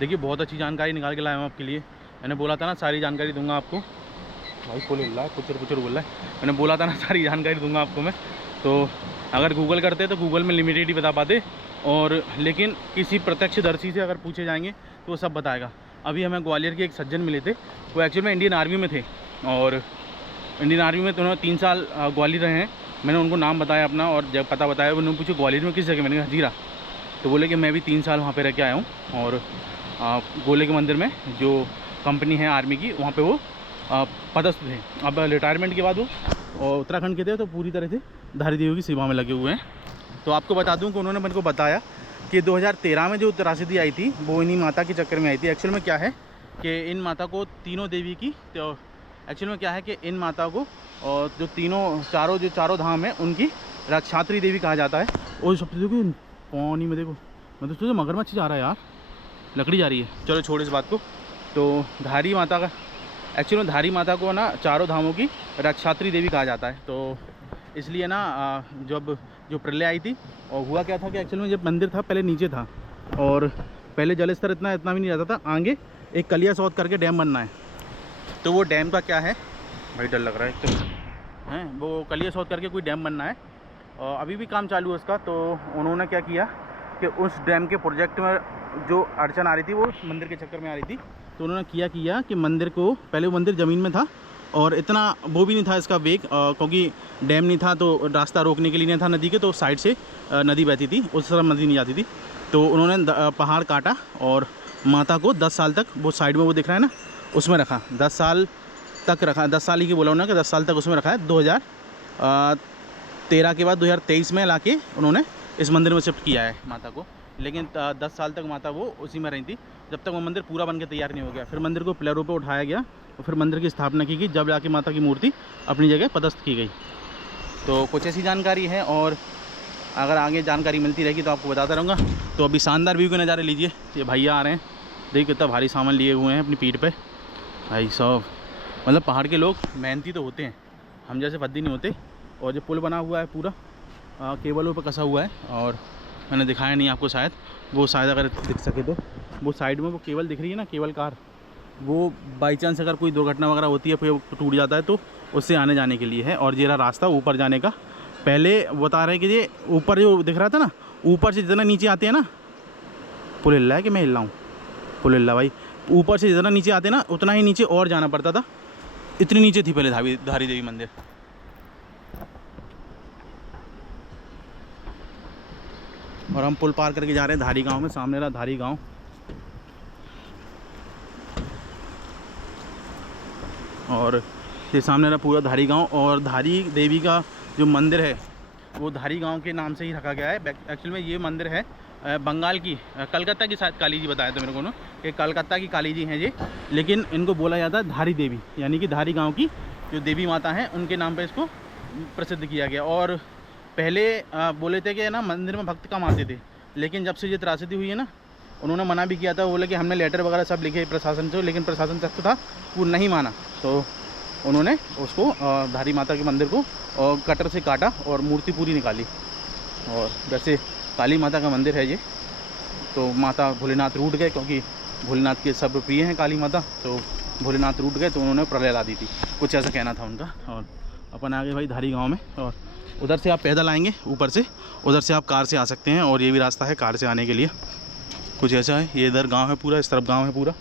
देखिए बहुत अच्छी जानकारी निकाल के लाया हूँ आपके लिए। मैंने बोला था ना सारी जानकारी दूंगा आपको। भाई पुल हिल रहा है, कुचर कुचर बोल रहा है। मैंने बोला था ना सारी जानकारी दूंगा आपको मैं। तो अगर गूगल करते तो गूगल में लिमिटेड ही बता पाते, और लेकिन किसी प्रत्यक्षदर्शी से अगर पूछे जाएंगे तो वो सब बताएगा। अभी हमें ग्वालियर के एक सज्जन मिले थे, वो एक्चुअल में इंडियन आर्मी में थे, और इंडियन आर्मी में तो उन्होंने 3 साल ग्वालियर रहे हैं। मैंने उनको नाम बताया अपना और जब पता बताया, उन्होंने पूछा ग्वालियर में किस जगह, मैंने कहा जीरा। तो बोले कि मैं भी 3 साल वहाँ पे रह के आया हूँ, और गोले के मंदिर में जो कंपनी है आर्मी की, वहाँ पे वो पदस्थ थे। अब रिटायरमेंट के बाद वो उत्तराखंड के थे, तो पूरी तरह से धारी देवी की सेवा में लगे हुए हैं। तो आपको बता दूं कि उन्होंने मेरे को बताया कि 2013 में जो त्रासदी आई थी वो इन्हीं माता के चक्कर में आई थी। एक्चुअल में क्या है कि इन माता को तीनों देवी की, तो एक्चुअल में क्या है कि इन माता को और जो चारों धाम है उनकी रक्षात्री देवी कहा जाता है। और सबसे देखो पानी में, देखो मैं तो सोचा मगरमच्छ जा रहा है यार, लकड़ी जा रही है। चलो छोड़ इस बात को। तो धारी माता का, एक्चुअल में धारी माता को ना चारों धामों की रक्षात्री देवी कहा जाता है। तो इसलिए ना जब जो प्रलय आई थी, और हुआ क्या था कि एक्चुअल में जब मंदिर था पहले नीचे था, और पहले जल स्तर इतना भी नहीं रहता था। आगे एक कलिया सौत करके डैम बनना है, तो वो डैम का क्या है भाई, डर लग रहा है तो हैं, वो कलिया सौत करके कोई डैम बनना है, और अभी भी काम चालू है उसका। तो उन्होंने क्या किया कि उस डैम के प्रोजेक्ट में जो अड़चन आ रही थी वो मंदिर के चक्कर में आ रही थी। तो उन्होंने किया कि मंदिर को, पहले वो मंदिर ज़मीन में था और इतना वो भी नहीं था इसका वेग, क्योंकि डैम नहीं था तो रास्ता रोकने के लिए नहीं था नदी के, तो साइड से नदी बहती थी, उस तरफ नदी नहीं जाती थी। तो उन्होंने पहाड़ काटा और माता को 10 साल तक वो साइड में वो दिख रहा है ना, उसमें रखा। 10 साल तक रखा, 10 साल ही की बोला उन्होंने कि 10 साल तक उसमें रखा है। 2013 के बाद 2023 में ला के उन्होंने इस मंदिर में शिफ्ट किया है माता को। लेकिन 10 साल तक माता वो उसी में रही थी, जब तक वो मंदिर पूरा बन के तैयार नहीं हो गया। फिर मंदिर को पिलरों पे उठाया गया और फिर मंदिर की स्थापना की गई, जब जाके माता की मूर्ति अपनी जगह पदस्थ की गई। तो कुछ ऐसी जानकारी है, और अगर आगे जानकारी मिलती रहेगी तो आपको बताता रहूँगा। तो अभी शानदार व्यू के नज़ारे लीजिए। ये भैया आ रहे हैं, देखिए कितना भारी सामान लिए हुए हैं अपनी पीठ पे भाई साहब। मतलब पहाड़ के लोग मेहनती तो होते हैं, हम जैसे फद्दी नहीं होते। और जो पुल बना हुआ है पूरा केबलों पर कसा हुआ है, और मैंने दिखाया नहीं आपको, शायद अगर दिख सके तो वो साइड में वो केबल दिख रही है ना, केबल कार, वो बाई चांस अगर कोई दुर्घटना वगैरह होती है, फिर टूट जाता है तो उससे आने जाने के लिए है। और ये रास्ता ऊपर जाने का, पहले बता रहे हैं कि ये ऊपर जो दिख रहा था ना, ऊपर से जितना नीचे आते हैं ना, पुल हिल रहा है कि मैं हिल रहा हूँ, पुल हिल रहा भाई, ऊपर से जितना नीचे आते हैं ना उतना ही नीचे और जाना पड़ता था। इतनी नीचे थी पहले धारी देवी मंदिर। और हम पुल पार करके जा रहे हैं धारी गांव में, सामने रहा धारी गांव। और ये सामने रहा पूरा धारी गांव, और धारी देवी का जो मंदिर है वो धारी गांव के नाम से ही रखा गया है। एक्चुअल में ये मंदिर है बंगाल की, कलकत्ता की शायद काली जी बताया था मेरे को ना, कि कलकत्ता की काली जी हैं ये, लेकिन इनको बोला जाता है धारी देवी, यानी कि धारी गाँव की जो देवी माता हैं उनके नाम पर इसको प्रसिद्ध किया गया। और पहले बोले थे कि ना मंदिर में भक्त कम आते थे, लेकिन जब से ये त्रासदी हुई है ना, उन्होंने मना भी किया था। बोले कि हमने लेटर वगैरह सब लिखे प्रशासन से, लेकिन प्रशासन तक था वो नहीं माना। तो उन्होंने उसको धारी माता के मंदिर को कटर से काटा और मूर्ति पूरी निकाली। और वैसे काली माता का मंदिर है ये। तो माता भोलेनाथ रूठ गए, क्योंकि भोलेनाथ के सब प्रिय हैं काली माता, तो भोलेनाथ रूठ गए तो उन्होंने प्रलय ला दी थी, कुछ ऐसा कहना था उनका। और अपन आ गए भाई धारी गाँव में, और उधर से आप पैदल आएंगे ऊपर से, उधर से आप कार से आ सकते हैं, और ये भी रास्ता है कार से आने के लिए, कुछ ऐसा है। ये इधर गांव है पूरा, इस तरफ गांव है पूरा।